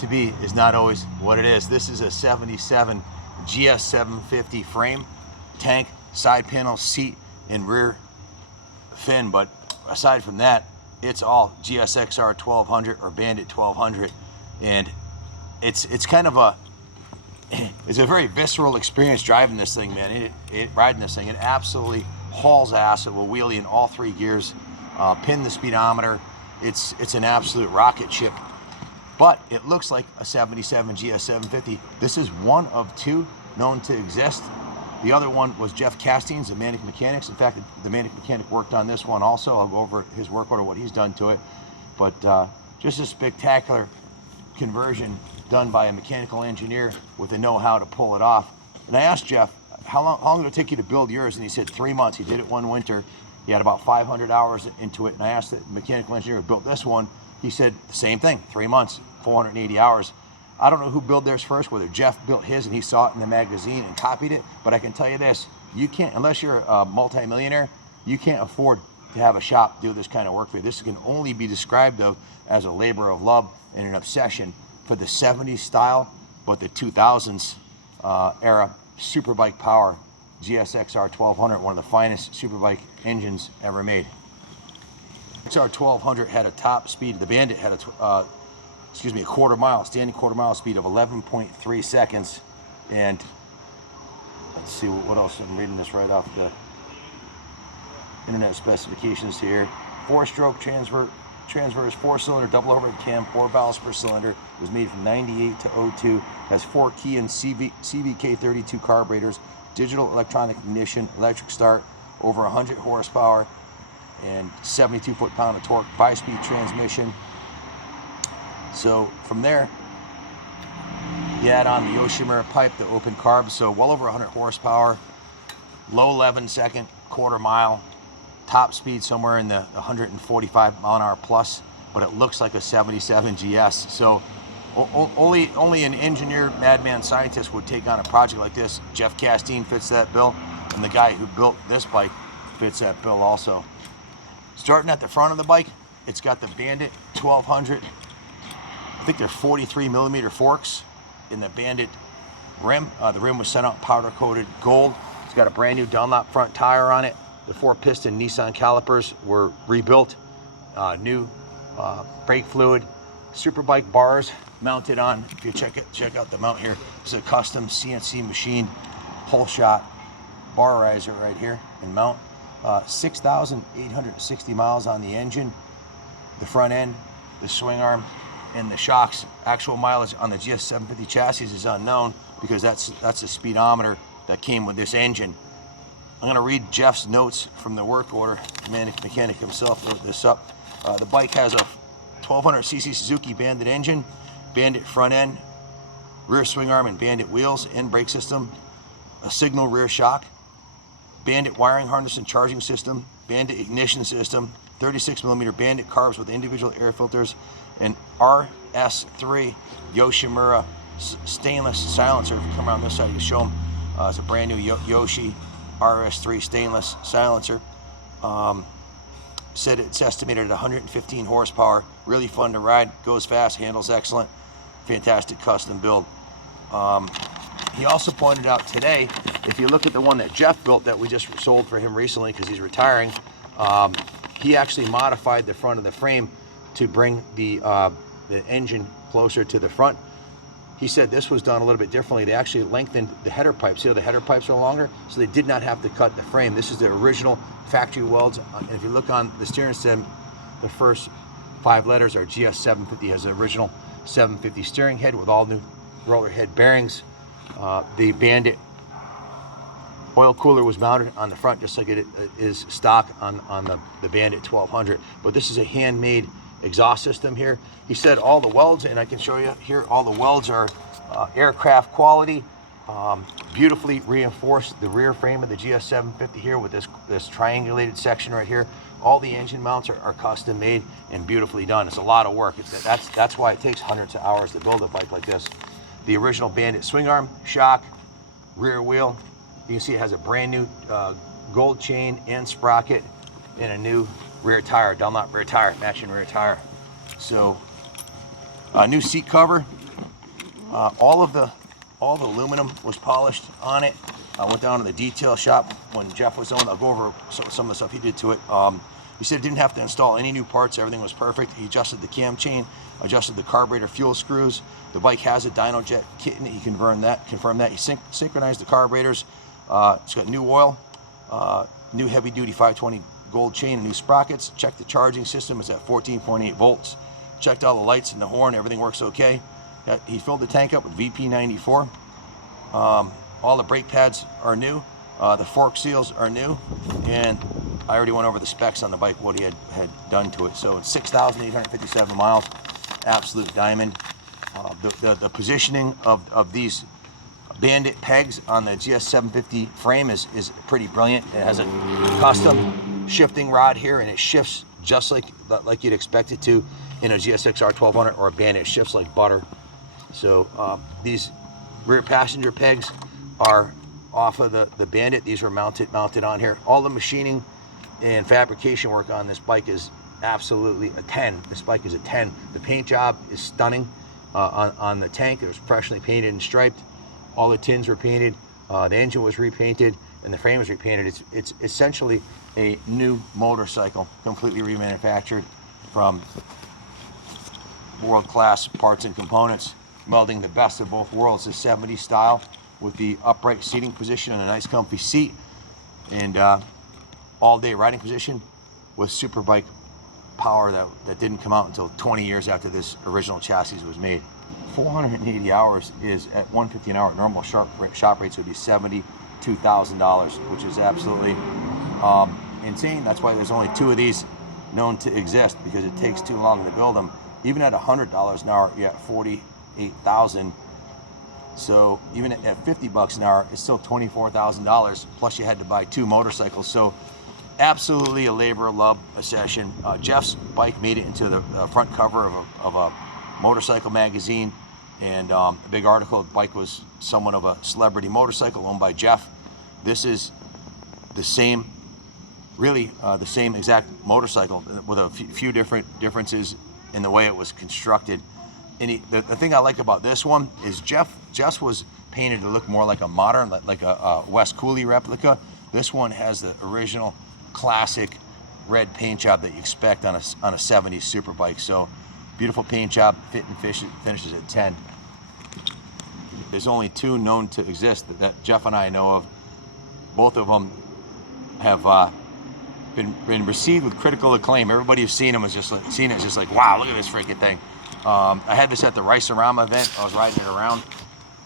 to be is not always what it is. This is a 77 GS750 frame, tank, side panel, seat, and rear fin. But aside from that, it's all GSXR 1200 or Bandit 1200. And it's kind of a, it's a very visceral experience driving this thing, man. Riding this thing, it absolutely hauls ass. It will wheelie in all 3 gears, pin the speedometer. It's an absolute rocket ship. But it looks like a 77 GS750. This is one of 2 known to exist. The other one was Jeff Castine's, the Manic Mechanics. In fact, the Manic Mechanic worked on this one also. I'll go over his work order, what he's done to it. But just a spectacular conversion done by a mechanical engineer with the know-how to pull it off. And I asked Jeff, how long did it take you to build yours? And he said 3 months. He did it one winter. He had about 500 hours into it. And I asked the mechanical engineer who built this one. He said the same thing, 3 months, 480 hours. I don't know who built theirs first, whether Jeff built his and he saw it in the magazine and copied it, but I can tell you this, you can't, unless you're a multi-millionaire, you can't afford to have a shop do this kind of work for you. This can only be described of as a labor of love and an obsession for the 70s style, but the 2000s era superbike power GSXR 1200, one of the finest superbike engines ever made. XR 1200 had a top speed, the Bandit had a quarter mile, standing quarter mile speed of 11.3 seconds. And let's see what else, I'm reading this right off the internet specifications here. 4-stroke transverse 4-cylinder double overhead cam, 4 valves per cylinder. It was made from 98 to 02. Has 4 key and CVK32 carburetors, digital electronic ignition, electric start, over 100 horsepower, and 72 foot-pound of torque, 5-speed transmission. So from there, you add on the Yoshimura pipe, the open carb, so well over 100 horsepower, low 11-second quarter mile, top speed somewhere in the 145 mile an hour plus, but it looks like a 77 GS. So only an engineer, madman scientist would take on a project like this. Jeff Castine fits that bill, and the guy who built this bike fits that bill also. Starting at the front of the bike, it's got the Bandit 1200. I think they're 43 millimeter forks in the Bandit rim. The rim was sent out powder coated gold. It's got a brand new Dunlop front tire on it. The 4-piston Nissan calipers were rebuilt. New brake fluid. Superbike bars mounted on. If you check out the mount here, it's a custom CNC machined whole shot bar riser right here and mount. 6,860 miles on the engine, the front end, the swing arm, and the shocks. Actual mileage on the GS750 chassis is unknown because that's the speedometer that came with this engine. I'm going to read Jeff's notes from the work order. The mechanic himself wrote this up. The bike has a 1200cc Suzuki Bandit engine, Bandit front end, rear swing arm and Bandit wheels, and brake system, a signal rear shock, Bandit wiring harness and charging system, Bandit ignition system, 36 millimeter Bandit carbs with individual air filters, and RS3 Yoshimura stainless silencer. If you come around this side, you can show them. It's a brand new Yoshi RS3 stainless silencer. Said it's estimated at 115 horsepower. Really fun to ride, goes fast, handles excellent. Fantastic custom build. He also pointed out today, if you look at the one that Jeff built that we just sold for him recently because he's retiring, he actually modified the front of the frame to bring the engine closer to the front. He said this was done a little bit differently. They actually lengthened the header pipes. See how the header pipes are longer? So they did not have to cut the frame. This is the original factory welds. And if you look on the steering stem, the first 5 letters are GS750. Has the original 750 steering head with all new roller head bearings. The Bandit oil cooler was mounted on the front just like it is stock on the Bandit 1200. But this is a handmade exhaust system here. He said all the welds, and I can show you here, all the welds are aircraft quality, beautifully reinforced. The rear frame of the GS750 here with this triangulated section right here. All the engine mounts are custom made and beautifully done. It's a lot of work. That's why it takes hundreds of hours to build a bike like this. The original Bandit swing arm, shock, rear wheel. You can see it has a brand new gold chain and sprocket and a new rear tire, Dunlop rear tire, matching rear tire. So new seat cover, All the aluminum was polished on it. I went down to the detail shop when Jeff was on. I'll go over some of the stuff he did to it. He said he didn't have to install any new parts. Everything was perfect. He adjusted the cam chain, adjusted the carburetor fuel screws. The bike has a dyno jet kit in it. He confirmed that. He synchronized the carburetors. It's got new oil, new heavy duty 520 gold chain and new sprockets. Checked the charging system. It's at 14.8 volts. Checked all the lights and the horn. Everything works okay. He filled the tank up with VP94. All the brake pads are new. The fork seals are new. And I already went over the specs on the bike, what he had done to it. So it's 6,857 miles, absolute diamond. The positioning of these BANDIT pegs on the GS750 frame is pretty brilliant. It has a custom shifting rod here, and it shifts just like you'd expect it to in a GSX R1200 or a BANDIT. It shifts like butter. So these rear passenger pegs are off of the BANDIT. These were mounted on here. All the machining and fabrication work on this bike is absolutely a 10. This bike is a 10. The paint job is stunning on the tank. It was professionally painted and striped. All the tins were painted. The engine was repainted and the frame was repainted. It's essentially a new motorcycle, completely remanufactured from world-class parts and components, melding the best of both worlds, the 70s style with the upright seating position and a nice comfy seat, and all-day riding position with superbike power that didn't come out until 20 years after this original chassis was made. 480 hours is at $150 an hour. Normal shop rates would be $72,000, which is absolutely insane. That's why there's only 2 of these known to exist, because it takes too long to build them. Even at $100 an hour, you're at $48,000. So even at $50 an hour, it's still $24,000. Plus you had to buy 2 motorcycles. So absolutely a labor of love session. Jeff's bike made it into the front cover of a motorcycle magazine, and a big article. The bike was somewhat of a celebrity motorcycle owned by Jeff. This is the same, really the same exact motorcycle with a few different differences in the way it was constructed. And the thing I like about this one is Jeff's was painted to look more like a modern, like a West Cooley replica. This one has the original classic red paint job that you expect on a 70s superbike. So beautiful paint job, fit and finishes at 10. There's only 2 known to exist that Jeff and I know of. Both of them have been received with critical acclaim. Everybody who's seen them is just like, wow, look at this freaking thing. I had this at the Rice-A-Rama event. I was riding it around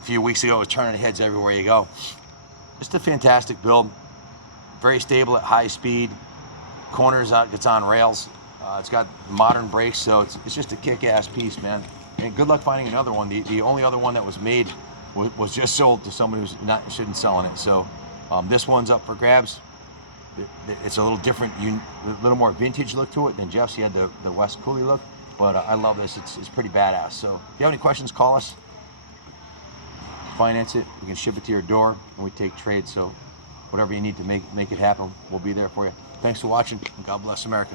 a few weeks ago. It was turning heads everywhere you go. Just a fantastic build. Very stable at high speed. Corners out, it's on rails. It's got modern brakes, so it's just a kick-ass piece, man. And good luck finding another one. The only other one that was made was just sold to somebody who's not interested in selling it. So this one's up for grabs. It's a little different, a little more vintage look to it than Jeff's. He had the West Cooley look, but I love this. It's pretty badass. So if you have any questions, call us. Finance it. We can ship it to your door, and we take trades. So whatever you need to make it happen, we'll be there for you. Thanks for watching, and God bless America.